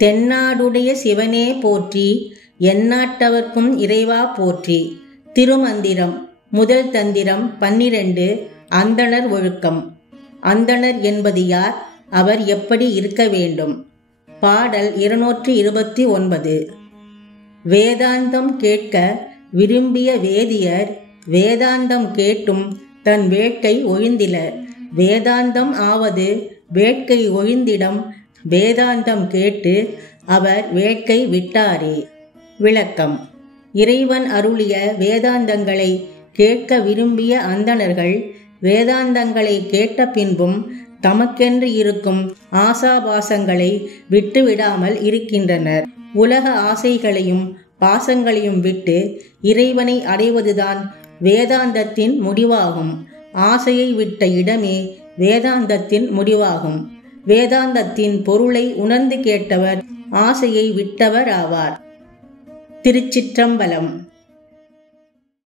தென்னாடுடைய சிவனே போற்றி, எந்நாட்டவர்க்கும் இறைவா போற்றி. திருமந்திரம். முதல் தந்திரம் 12. அந்தணர் ஒழுக்கம். அந்தணர் என்பது யார்? அவர் எப்படி இருக்க வேண்டும்? பாடல் 229. வேதாந்தம் கேட்க விரும்பிய வேதியர், வேதாந்தம் கேட்டும் தன் வேட்கை ஒழிந்திலர். வேதாந்தம் ஆவது வேட்கை ஒழிந்திடம், வேதாந்தம் கேட்டு அவர் வேட்கை விட்டாரே. விளக்கம். இறைவன் அருளிய வேதாந்தங்களை கேட்க விரும்பிய அந்தணர்கள் வேதாந்தங்களை கேட்ட பின்பும் தமக்கென்று இருக்கும் ஆசாபாசங்களை விட்டுவிடாமல் இருக்கின்றனர். உலக ஆசைகளையும் பாசங்களையும் விட்டு இறைவனை அடைவதுதான் வேதாந்தத்தின் முடிவாகும். ஆசையை விட்ட இடமே வேதாந்தத்தின் முடிவாகும். வேதாந்தத்தின் பொருளை உணர்ந்து கேட்டவர் ஆசையை விட்டவர் ஆவார். திருச்சிற்றம்பலம்.